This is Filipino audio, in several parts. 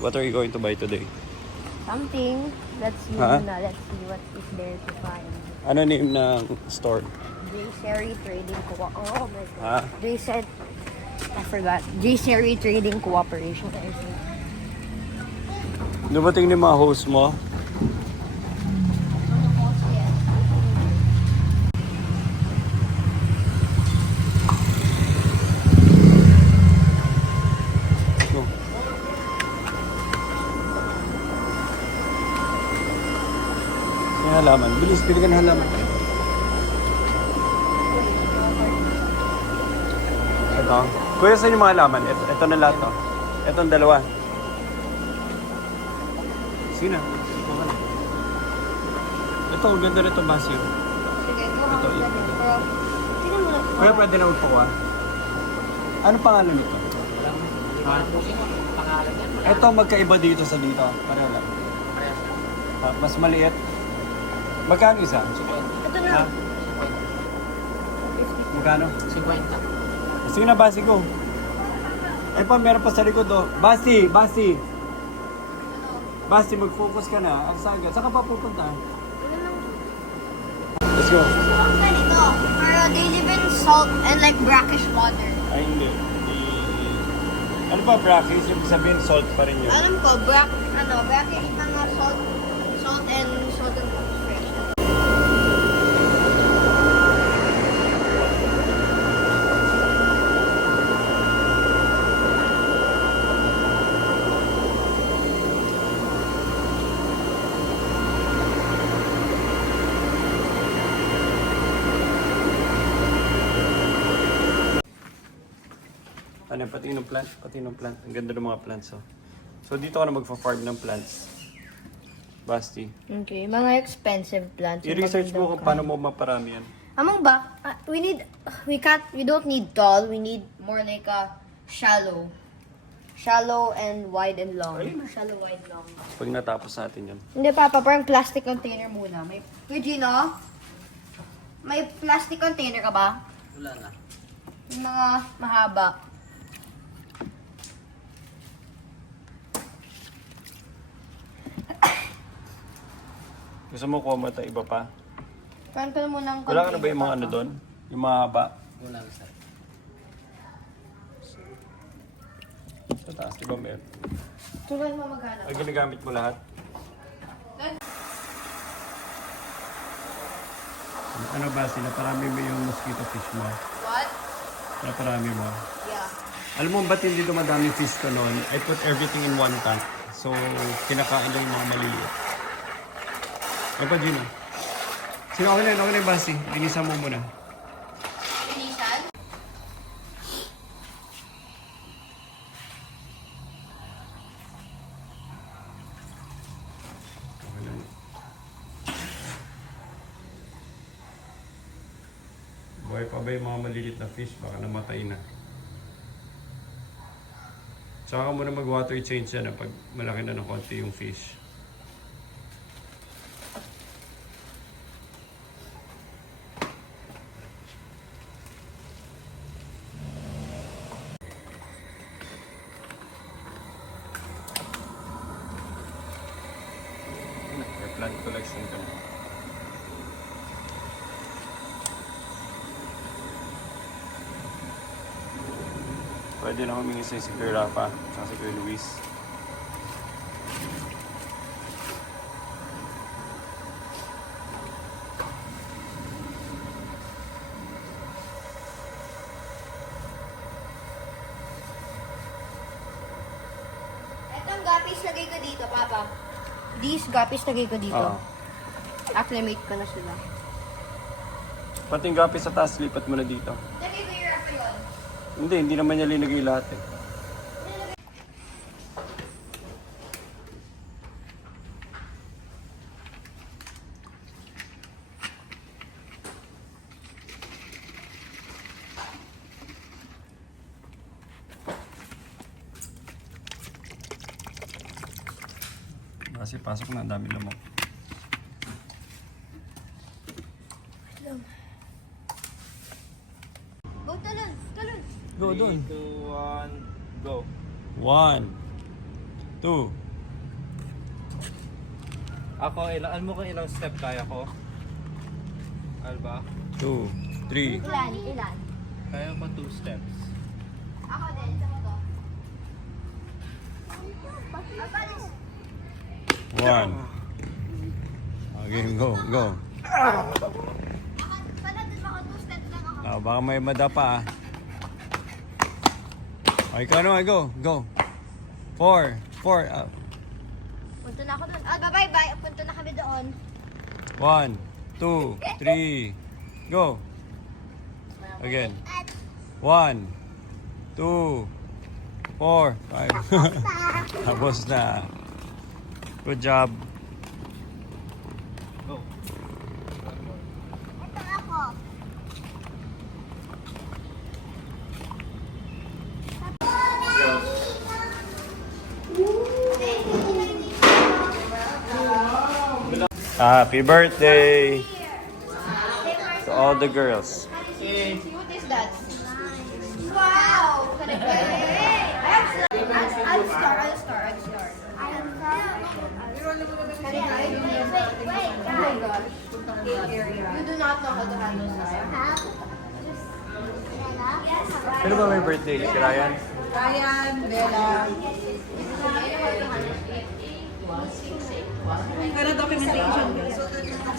What are you going to buy today? Something. Let's see muna. Let's see what is there to find. Ano name ng store? J. Sherry Trading Corporation. Oh my Ha? God. J said, I forgot. J. Sherry Trading Corporation. I think. Dumating ni mga host mo? No. Yung halaman. Bilis, pili ka ng halaman. Ito. Kuya, saan yung mga halaman? Ito na lahat to. Itong dalawa. Sige na. Ito, ang ganda nito, Basio. Sige, go Ito, ahead. ito. Pero, sino mo lang? Kuya, pwede na upo ka. Ano pangalan nito? Ito, magkaiba dito sa dito. Pareho lang. Mas maliit. Magkano isa? Ito na. Ha? Magkano? 50. Sige na, Basi ko. Eh pa, meron pa sa likod, oh. Basi, Basi. Basi, mag-focus ka na. Ang saga. Saan ka pa pupunta? Let's go. Gusto ko ganito. Pero they live in salt and like brackish water. Ay, hindi. Ano ba, brackish? Yung sabihin, salt pa rin yun. Alam ko, brackish mga salt and fresh. Ano, pati ng plant? Pati ng plant. Ang ganda ng mga plants, oh. So, dito ka na magfa-farm ng plants. Basti. Okay, mga expensive plants. I-research mo kung paano mo maparami yan. Among ba, we don't need tall, we need more like a shallow. Shallow and wide and long. Ayun. Shallow, wide, long. Pag natapos natin yan. Hindi, Papa, parang plastic container muna. Gino, may plastic container ka ba? Wala na. Yung mga mahaba. Gusto mo kumata iba pa? Parang ka muna ang Wala ka na ba yung mga ano doon? Yung mga haba? Wala na sir. Sa taas, di ba meron? Turuan mo maghanap. Ay, ginagamit mo lahat? Ano ba sila? Parami mo yung mosquito fish mo? What? Parami mo? Yeah. Alam mo ba't hindi dumadami fish ko noon? I put everything in one tank. So, kinakain lang yung mga maliliit. Ano pa, Gino? Sige, okay na yun, Basi. Linisan mo muna. Linisan? Okay na yun. Buhay pa ba yung mga maliliit na fish? Baka namatay na. Tsaka ka muna mag-water change yan pag malaki na ng konti yung fish. Plant collection ka na. Pwede na humingi sa'yo si Kuya Rafa at si Kuya Luis. Etong guppies lagay ko dito, Papa. These guppies lagay ko dito. Oo. Acclimate ko na sila. Pati yung gapi sa taas, lipat mo na dito. Lagay ko yung rep yun. Hindi naman niya linagay lahat eh. Kasi pasok na, ang dami lamok. Go, talon, talon. Go doon. 3, 2, 1, go. 1, 2. Ako, ilaan mo kung ilang step kaya ko? Alba? 2, 3. Ilan? Kaya ko 2 steps. Ako din, sa mo to. 1. Okay, go. Panatin mo ako, 2 steps lang ako. Baka may madapa ah. Okay, ikaw naman, go. 4. Punta na ako doon. Alba, bye-bye. Punta na kami doon. 1, 2, 3. Go. Again. 1, 2, 4, 5. Tapos na. Good job. Go. Ito ako. Happy birthday to all the girls. What is that? Wow! Can I get it? I'll start. Can I get it? Wait, oh my gosh. You do not know how to handle this. Sino ba may birthday? Si Ryan? Ryan, Bella. Pero documentation ko.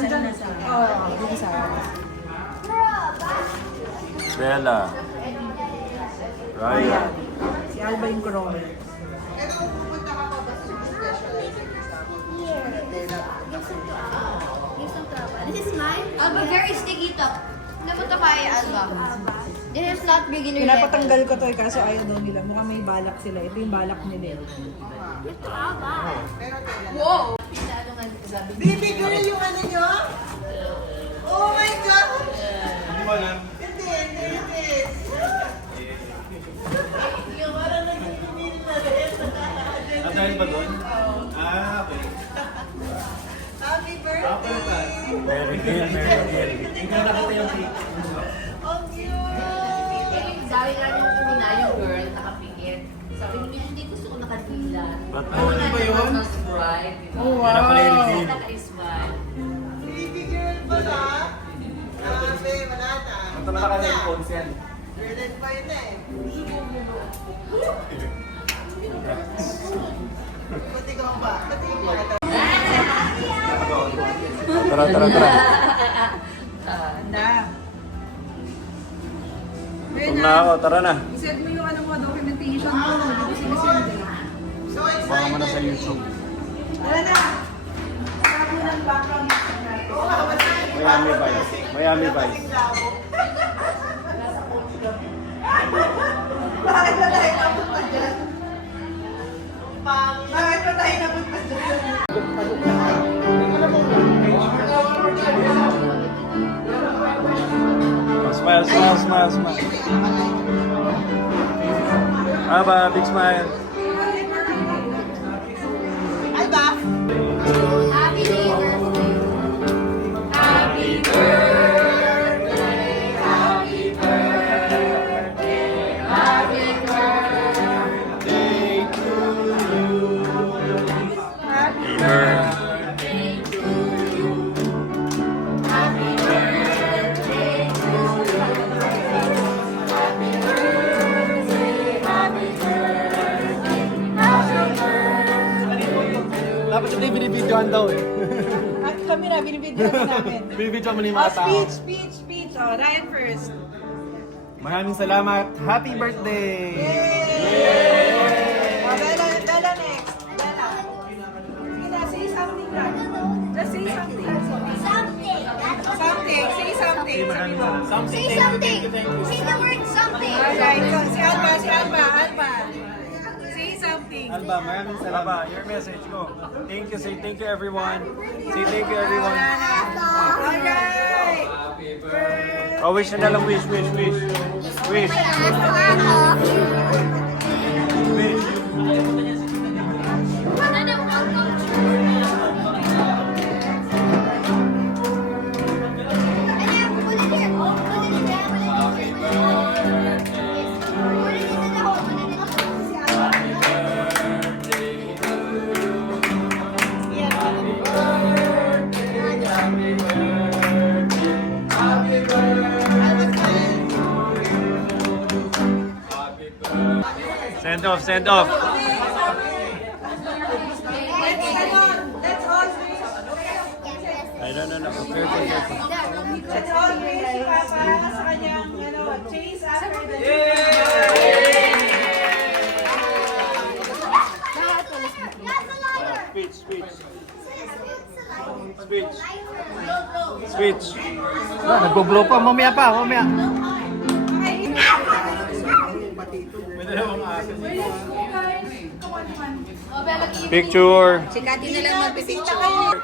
Andyan na sa... Oo, dun sa... Bella. Ryan. Si Alba yung corona. This is mine. Alba, very sticky to. Napunta kay Alba. This is not beginner level. Pinapatanggal ko to eh, kasi ayaw daw nila. Mukhang may balak sila. Ito yung balak nila. Wow! Baby girl yung ano nyo? Oh my God! Hindi. Yung parang nagsisimil na rin. Dahil ba doon? Okay. Happy birthday! Mary Gill. Hindi na nakita yung cake. Ang cute! Sabi nga nung una yung girl, nakapikit. Sabi niya, hindi gusto ko nakadila. Ba't Ako na ba yun? mas bright. Oh, Yan ang pala yung Gill. Naka-isman. Baby girl pala! Grabe, manata. Ito na nakita yung phones yan. Girl and boy na eh. Ba't ikaw ba? Tara. Na. Gutom na ako, tara na. Isend mo yung ano mo, documentation ko. Hindi ko sinisend eh. So Baka mo na sa excited! YouTube. Wala na. Saka mo ng background natin. Oo nga, Miami Vice. Miami Vice. Bakit ba tayo napunta dyan? Bakit ba tayo napunta dyan? Smile. Aba, big smile. Ay ba? Happy birthday. Happy Happy birthday to you. Dapat ito yung binibidyoan daw eh. At kami na, binibidyo namin. Binibidyoan mo na yung Oh, mga tao. speech. Oh, Ryan first. Maraming salamat. Happy birthday! Oh, Bella next. Bella. Sige na, say something na. Just say something. Something. Say something. Sabi mo. Say something. Say the word something. Alright, so, si Alba. Say something. Alba, maraming Alba, salamat. your message, go. Say thank you everyone. Say thank you everyone. Alright. Oh, wish na lang, wish. Wish. off, send off. Let's all drink. Ay, no. Careful. Let's all drink si Papa sa kanyang, chase after the... Switch. Nagbo-blow pa, mamaya pa. Picture. Si Kati na lang magpipicture.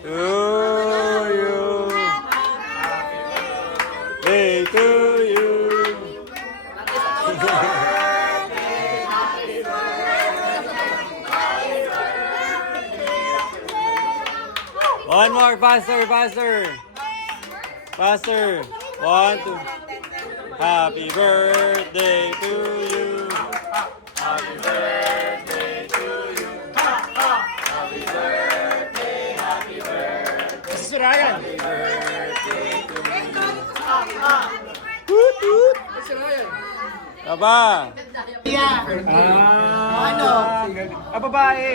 To you. Hey, to you. One more, faster. 1, 2. Happy birthday to you. Happy birthday to you. Happy birthday. This is Ryan. Happy birthday to you. Hoot. Aba. Ano? Babae.